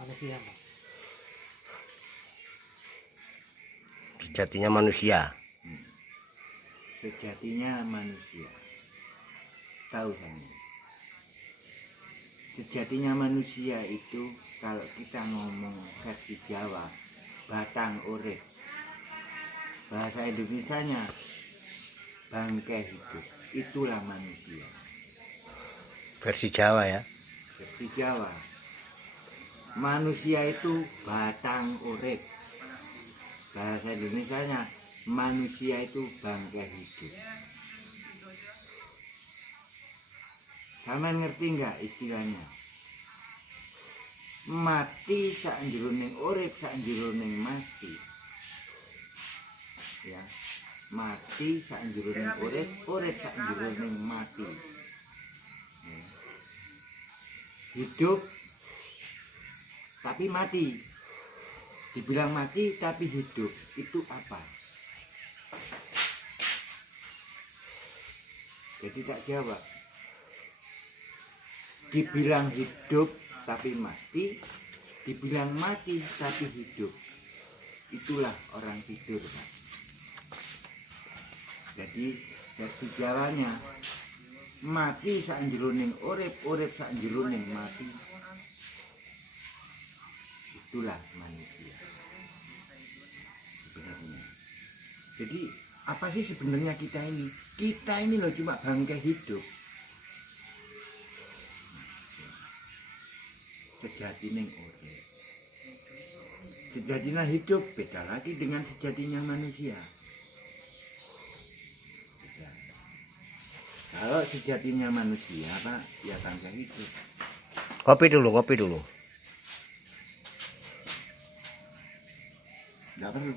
manusia, Pak. Sejatinya manusia. Sejatinya manusia. Tahu kan? Sejatinya manusia itu kalau kita ngomong versi Jawa, batang urip. Bahasa Indonesianya bangkai hidup. Itulah manusia. Versi Jawa ya. Versi Jawa. Manusia itu batang urip. Bahasa Indonesianya manusia itu bangkai hidup. Sama ngerti nggak istilahnya? Mati sak jroning urip, sak jroning mati. Ya, mati sak jroning urip, urip sak jroning mati. Ya. Hidup tapi mati. Dibilang mati tapi hidup, itu apa? Jadi tak jawab. Dibilang hidup tapi mati, dibilang mati tapi hidup. Itulah orang tidur, Pak. Jadi versi Jawanya mati sak jroning urip, urip sak jroning mati. Itulah manusia sebenarnya. Jadi apa sih sebenarnya kita ini? Kita ini loh cuma bangkai hidup. Sejatinya urip. Sejatinya hidup beda lagi dengan sejatinya manusia. Beda. Kalau sejatinya manusia, Pak, ya bangkai hidup. Kopi dulu, kopi dulu. Enggak perlu.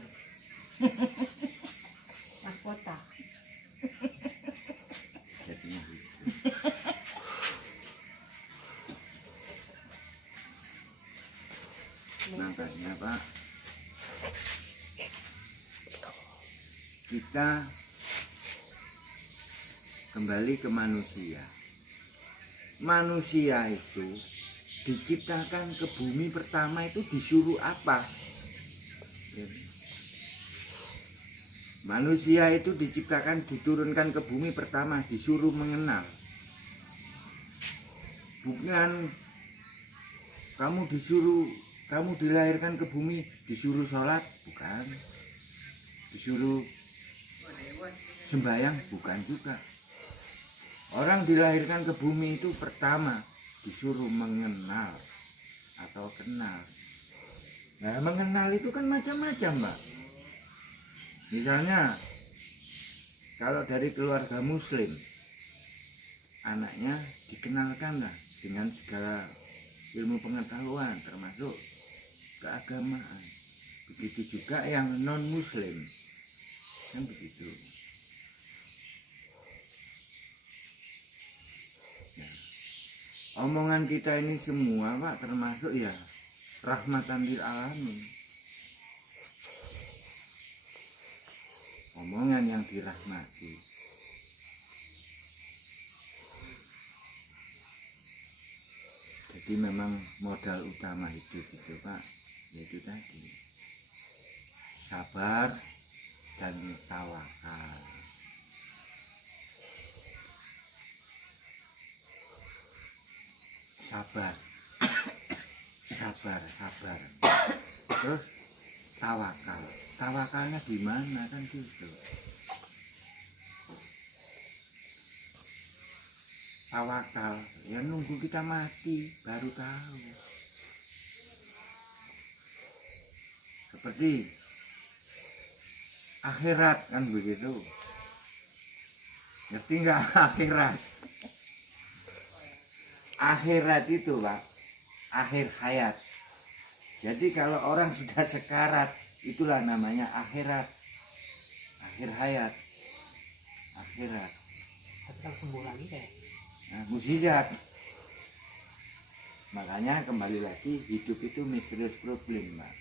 Mahkota. Sejatinya hidup. Makanya, Pak, kita kembali ke manusia. Manusia itu diciptakan ke bumi pertama itu disuruh apa? Manusia itu diciptakan, diturunkan ke bumi pertama disuruh mengenal. Bukan kamu dilahirkan ke bumi disuruh sholat, bukan. Disuruh sembahyang, bukan juga. Orang dilahirkan ke bumi itu pertama disuruh mengenal atau kenal. Nah, mengenal itu kan macam-macam, Mbak. Misalnya kalau dari keluarga muslim, anaknya dikenalkan lah dengan segala ilmu pengetahuan termasuk keagamaan. Begitu juga yang non muslim, kan begitu. Nah, omongan kita ini semua, Pak, termasuk ya rahmatan lil alamin. Omongan yang dirahmati. Jadi memang modal utama hidup itu, Pak, yaitu tadi sabar dan tawakal. Sabar, sabar. Terus tawakal. Tawakalnya di mana kan gitu. Tawakal ya nunggu kita mati baru tahu. Seperti akhirat kan begitu. Ngerti nggak akhirat? Akhirat itu, Pak, akhir hayat. Jadi kalau orang sudah sekarat, itulah namanya akhirat. Akhir hayat. Akhirat. Tapi kalau sembuh lagi kayak Nah, mukjizat. Makanya kembali lagi hidup itu misterius problem, Pak.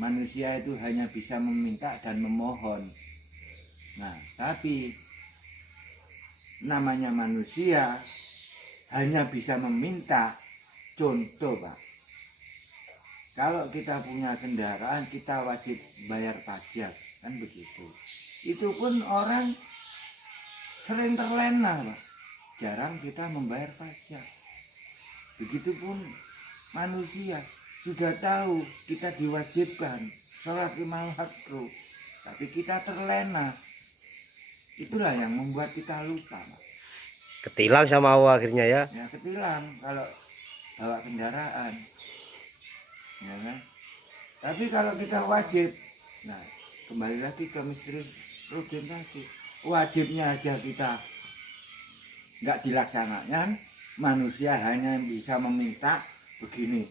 Manusia itu hanya bisa meminta dan memohon. Nah, tapi namanya manusia hanya bisa meminta. Contoh, Pak, Kalau kita punya kendaraan, kita wajib bayar pajak, kan begitu. Itu pun orang sering terlena, Pak. Jarang kita membayar pajak. Begitupun manusia sudah tahu kita diwajibkan sholat 5 waktu, tapi kita terlena. Itulah yang membuat kita lupa, Pak. Ketilang sama Allah akhirnya ya. Ya ketilang kalau bawa kendaraan, ya kan? Tapi kalau kita wajib, nah kembali lagi ke misteri Rudin tadi, wajibnya aja kita nggak dilaksanakan, manusia hanya bisa meminta begini,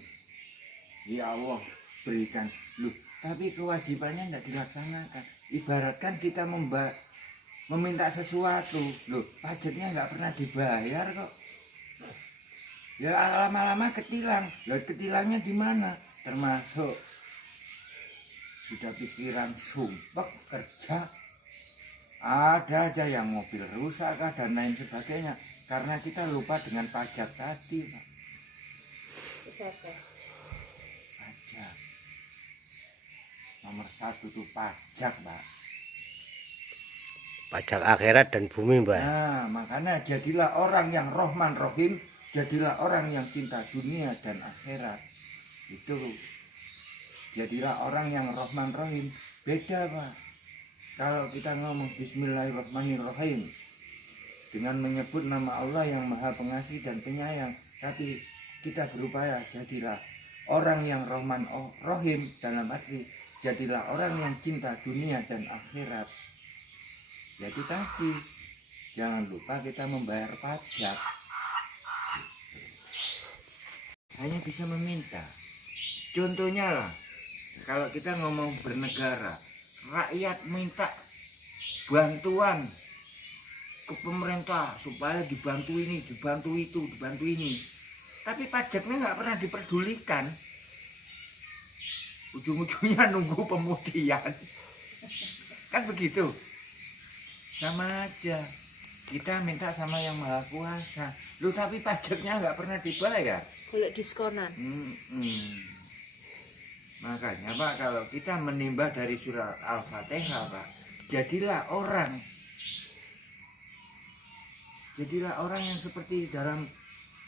ya Allah berikan, loh, tapi kewajibannya nggak dilaksanakan. Ibaratkan kita meminta sesuatu, loh pajaknya nggak pernah dibayar kok. Ya lama-lama ketilang, loh ketilangnya di mana? Termasuk sudah pikiran sumpek kerja, ada aja yang mobil rusak dan lain sebagainya, karena kita lupa dengan pajak tadi, Pak. Pajak nomor 1 itu pajak, Pak. Pajak akhirat dan bumi, Mbak. Nah, makanya jadilah orang yang Rahman Rahim, jadilah orang yang cinta dunia dan akhirat. Itu jadilah orang yang Rahman Rahim. Beda, Pak. Kalau kita ngomong Bismillahirrahmanirrahim dengan menyebut nama Allah yang Maha Pengasih dan Penyayang, tapi kita berupaya jadilah orang yang Rahman Rahim, dalam arti jadilah orang yang cinta dunia dan akhirat. Jadi tadi jangan lupa kita membayar pajak. Hanya bisa meminta. Contohnya lah, kalau kita ngomong bernegara, rakyat minta bantuan ke pemerintah supaya dibantu ini, dibantu itu, dibantu ini. Tapi pajaknya nggak pernah diperdulikan. Ujung-ujungnya nunggu pemutihan. Kan begitu. Sama aja. Kita minta sama yang Maha Kuasa. Loh tapi pajaknya nggak pernah dibayar. Golek diskonan. Makanya Pak, kalau kita menimba dari surat Al-Fatihah, Pak, jadilah orang yang seperti dalam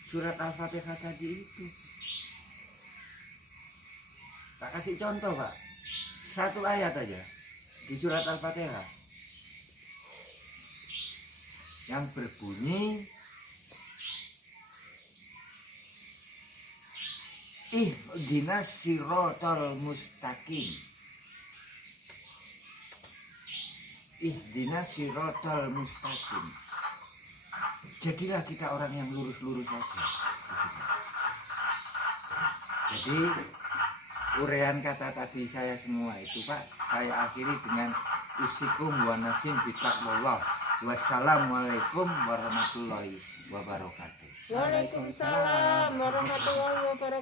surat Al-Fatihah tadi itu. Tak kasih contoh, Pak, 1 ayat aja di surat Al-Fatihah yang berbunyi Ihdinas siratal mustaqim. Ihdinas siratal mustaqim. Jadilah kita orang yang lurus-lurus saja. Jadi uraian kata tadi saya semua itu, Pak, saya akhiri dengan usikum wa nafsin bitaqwallah. Wassalamualaikum warahmatullahi wabarakatuh. Waalaikumsalam warahmatullahi wabarakatuh.